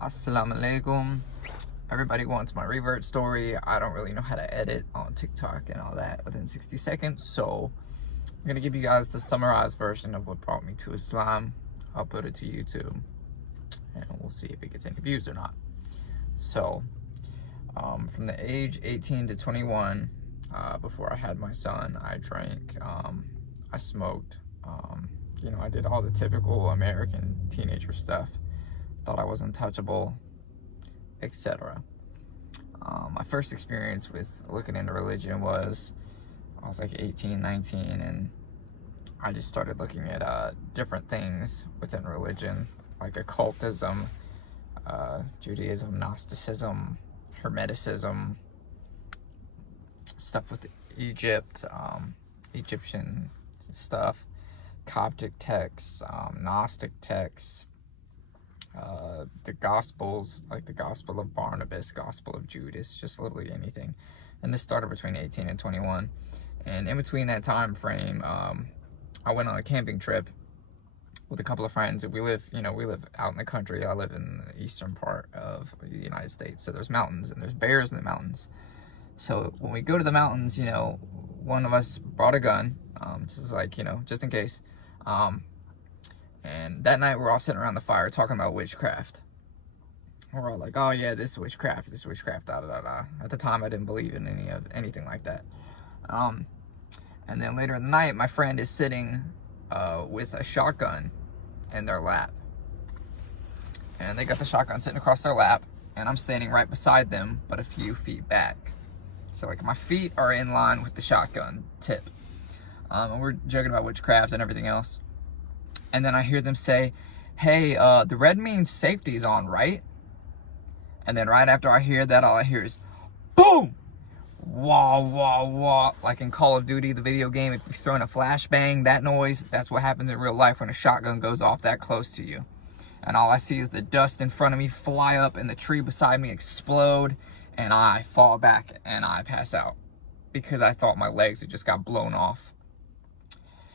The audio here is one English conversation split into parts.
Assalamu alaikum. Everybody wants my revert story. I don't really know how to edit on TikTok and all that within 60 seconds. So I'm going to give you guys the summarized version of what brought me to Islam. I'll put it to YouTube and we'll see if it gets any views or not. So from the age 18 to 21, before I had my son, I drank, I smoked, I did all the typical American teenager stuff. Thought I was untouchable, etc. My first experience with looking into religion was I was like 18, 19, and I just started looking at different things within religion, like occultism, Judaism, Gnosticism, Hermeticism, stuff with Egypt, Egyptian stuff, Coptic texts, Gnostic texts, the Gospels, like the Gospel of Barnabas, Gospel of Judas, just literally anything. And this started between 18 and 21. And in between that time frame, I went on a camping trip with a couple of friends. We live out in the country. I live in the eastern part of the United States. So there's mountains and there's bears in the mountains. So when we go to the mountains, one of us brought a gun, just in case. And that night we're all sitting around the fire talking about witchcraft. We're all like, oh yeah, this is witchcraft, da da da da. At the time I didn't believe in anything like that. And then later in the night, my friend is sitting with a shotgun in their lap. And they got the shotgun sitting across their lap, and I'm standing right beside them, but a few feet back. So like my feet are in line with the shotgun tip. And we're joking about witchcraft and everything else. And then I hear them say, hey, the red means safety's on, right? And then right after I hear that, all I hear is, boom! Wah, wah, wah. Like in Call of Duty, the video game, if you're throwing a flashbang, that noise, that's what happens in real life when a shotgun goes off that close to you. And all I see is the dust in front of me fly up and the tree beside me explode. And I fall back and I pass out because I thought my legs had just got blown off.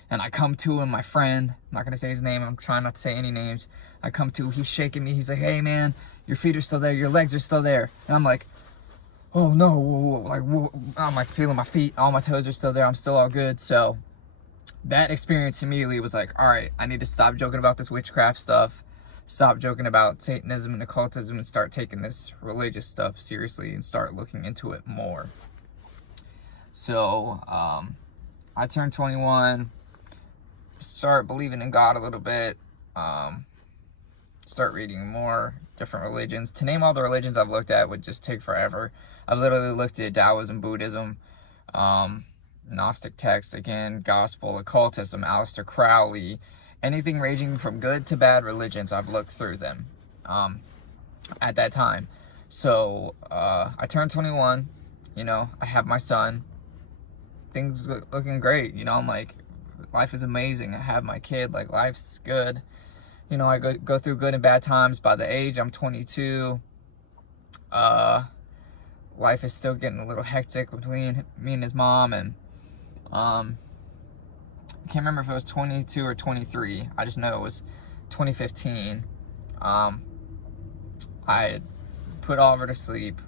And I come to him, my friend, I'm not going to say his name, I'm trying not to say any names. I come to, he's shaking me, he's like, hey man, your feet are still there, your legs are still there. And I'm like, oh no, whoa. I'm like feeling my feet, all my toes are still there, I'm still all good. So that experience immediately was like, all right, I need to stop joking about this witchcraft stuff, stop joking about Satanism and occultism, and start taking this religious stuff seriously and start looking into it more. So I turned 21, start believing in God a little bit, start reading more different religions. To name all the religions I've looked at would just take forever. I've literally looked at Taoism, Buddhism, Gnostic texts, again, Gospel, occultism, Aleister Crowley, anything ranging from good to bad religions, I've looked through them at that time. So I turned 21, I have my son, things looking great, I'm like, life is amazing. I have my kid, like life's good. I go through good and bad times. By the age I'm 22, life is still getting a little hectic between me and his mom, and I can't remember if it was 22 or 23. I just know it was 2015. I had put Oliver to sleep.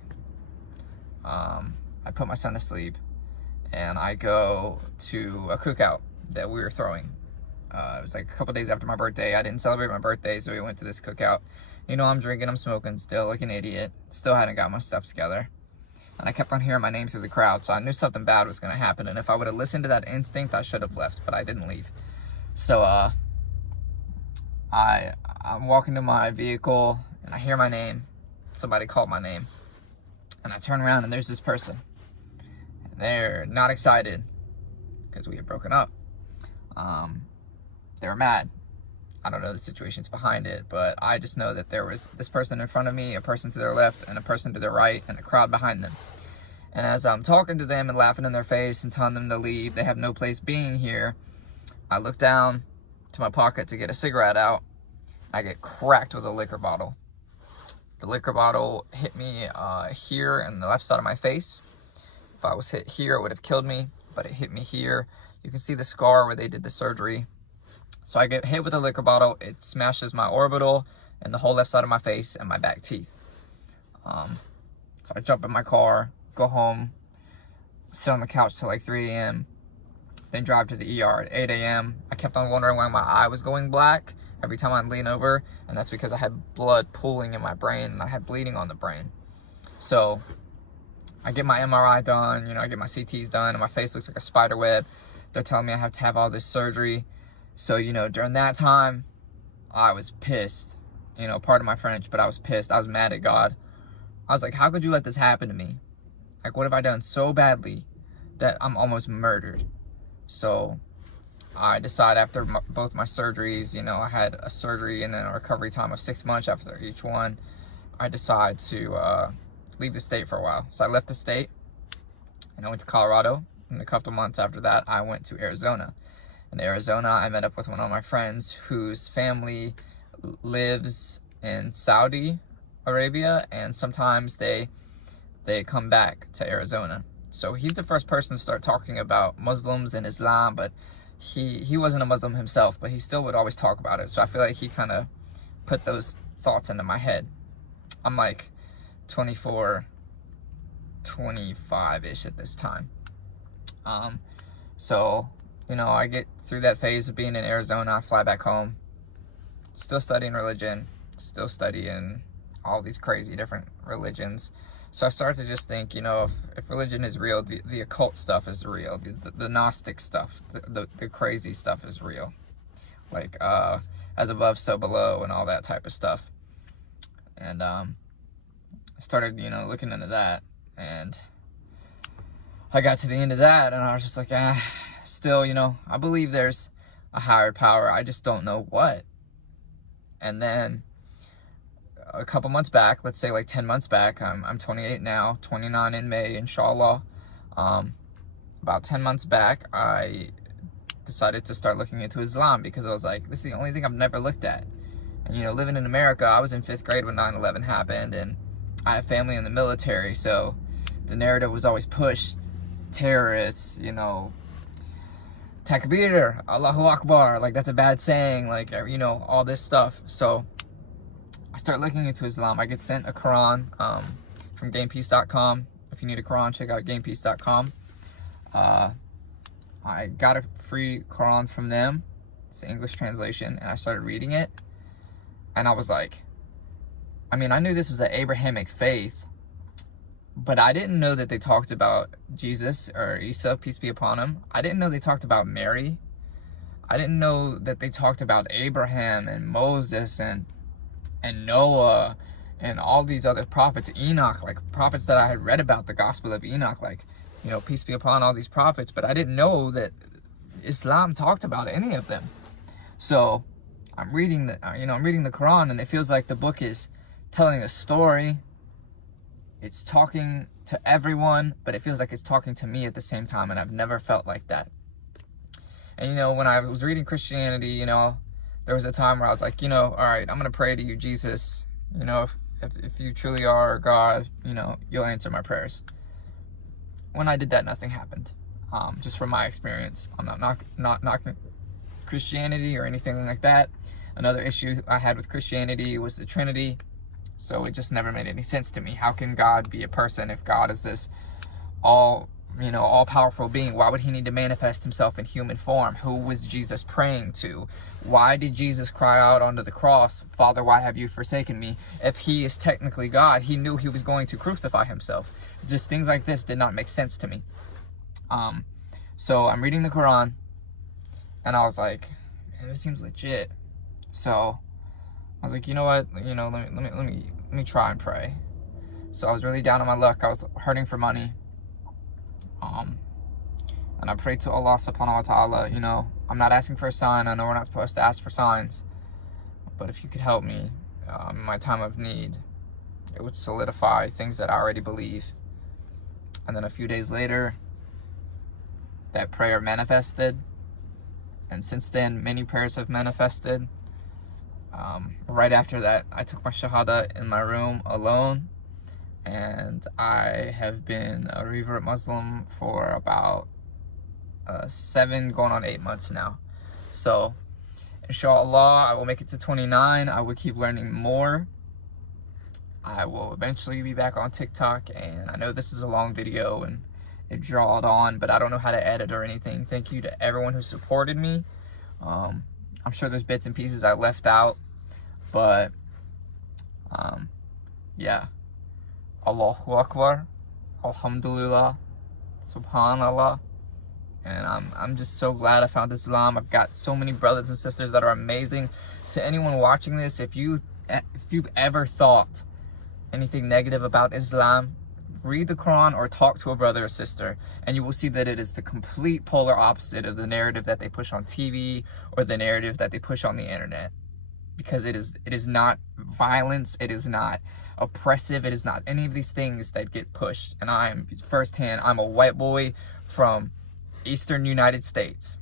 I put my son to sleep, and I go to a cookout that we were throwing. It was like a couple days after my birthday. I didn't celebrate my birthday, so we went to this cookout. I'm drinking, I'm smoking, still like an idiot. Still hadn't got my stuff together. And I kept on hearing my name through the crowd, so I knew something bad was going to happen. And if I would have listened to that instinct, I should have left, but I didn't leave. So I'm walking to my vehicle, and I hear my name. Somebody called my name. And I turn around, and there's this person. And they're not excited because we had broken up. They were mad. I don't know the situations behind it, but I just know that there was this person in front of me, a person to their left, and a person to their right, and a crowd behind them. And as I'm talking to them and laughing in their face and telling them to leave, they have no place being here, I look down to my pocket to get a cigarette out. I get cracked with a liquor bottle. The liquor bottle hit me here in the left side of my face. If I was hit here, it would have killed me, but it hit me here. You can see the scar where they did the surgery. So I get hit with a liquor bottle, it smashes my orbital, and the whole left side of my face and my back teeth. So I jump in my car, go home, sit on the couch till like 3 a.m., then drive to the ER at 8 a.m. I kept on wondering why my eye was going black every time I'd lean over, and that's because I had blood pooling in my brain and I had bleeding on the brain. So I get my MRI done, I get my CTs done, and my face looks like a spider web. They're telling me I have to have all this surgery. So, during that time, I was pissed. Pardon my French, but I was pissed. I was mad at God. I was like, how could you let this happen to me? Like, what have I done so badly that I'm almost murdered? So I decide after both my surgeries, I had a surgery and then a recovery time of 6 months after each one. I decide to leave the state for a while. So I left the state and I went to Colorado. And a couple months after that, I went to Arizona. In Arizona, I met up with one of my friends whose family lives in Saudi Arabia, and sometimes they come back to Arizona. So he's the first person to start talking about Muslims and Islam, but he wasn't a Muslim himself, but he still would always talk about it. So I feel like he kind of put those thoughts into my head. I'm like 24, 25-ish at this time. So, I get through that phase of being in Arizona, I fly back home, still studying religion, still studying all these crazy different religions. So I start to just think, if religion is real, the occult stuff is real, the Gnostic stuff, the crazy stuff is real. Like, as above, so below, and all that type of stuff. And, I started, looking into that, and I got to the end of that, and I was just like, still, I believe there's a higher power, I just don't know what. And then a couple months back, let's say like 10 months back, I'm 28 now, 29 in May, inshallah. About 10 months back, I decided to start looking into Islam because I was like, this is the only thing I've never looked at. And, living in America, I was in 5th grade when 9/11 happened, and I have family in the military, so the narrative was always pushed. Terrorists, Takbir, Allahu Akbar, like that's a bad saying, like, all this stuff. So I start looking into Islam. I get sent a Quran from GamePeace.com. If you need a Quran, check out GamePeace.com. I got a free Quran from them. It's an English translation, and I started reading it. And I was like, I knew this was an Abrahamic faith, but I didn't know that they talked about Jesus or Isa, peace be upon him. I didn't know they talked about Mary. I didn't know that they talked about Abraham and Moses and Noah and all these other prophets, Enoch, like prophets that I had read about, the Gospel of Enoch, like, peace be upon all these prophets, but I didn't know that Islam talked about any of them. So I'm reading the Quran, and it feels like the book is telling a story. It's talking to everyone, but it feels like it's talking to me at the same time, and I've never felt like that. And, when I was reading Christianity, there was a time where I was like, all right, I'm going to pray to you, Jesus. If you truly are God, you'll answer my prayers. When I did that, nothing happened. Just from my experience. I'm not knocking Christianity or anything like that. Another issue I had with Christianity was the Trinity. So it just never made any sense to me. How can God be a person if God is this all-powerful being? Why would he need to manifest himself in human form? Who was Jesus praying to? Why did Jesus cry out onto the cross, Father, why have you forsaken me? If he is technically God, he knew he was going to crucify himself. Just things like this did not make sense to me. So I'm reading the Quran, and I was like, man, this seems legit. So I was like, you know what? Let me try and pray. So I was really down on my luck. I was hurting for money. And I prayed to Allah subhanahu wa ta'ala, I'm not asking for a sign. I know we're not supposed to ask for signs. But if you could help me in my time of need, it would solidify things that I already believe. And then a few days later, that prayer manifested. And since then, many prayers have manifested. Right after that, I took my Shahada in my room alone, and I have been a Revert Muslim for about 7 going on 8 months now. So Inshallah, I will make it to 29. I will keep learning more. I will eventually be back on TikTok, and I know this is a long video and it drawled on, but I don't know how to edit or anything. Thank you to everyone who supported me. I'm sure there's bits and pieces I left out, but yeah. Allahu Akbar, Alhamdulillah, Subhanallah. And I'm just so glad I found Islam. I've got so many brothers and sisters that are amazing. To anyone watching this, if you've ever thought anything negative about Islam, read the Quran or talk to a brother or sister, and you will see that it is the complete polar opposite of the narrative that they push on TV or the narrative that they push on the internet. Because it is not violence, it is not oppressive, it is not any of these things that get pushed. And I'm a white boy from Eastern United States.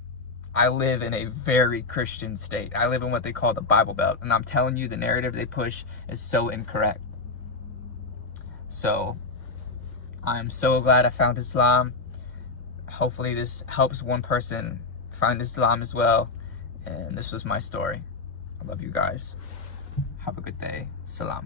I live in a very Christian state. I live in what they call the Bible Belt, and I'm telling you, the narrative they push is so incorrect. So I'm so glad I found Islam. Hopefully this helps one person find Islam as well. And this was my story. I love you guys. Have a good day. Salam.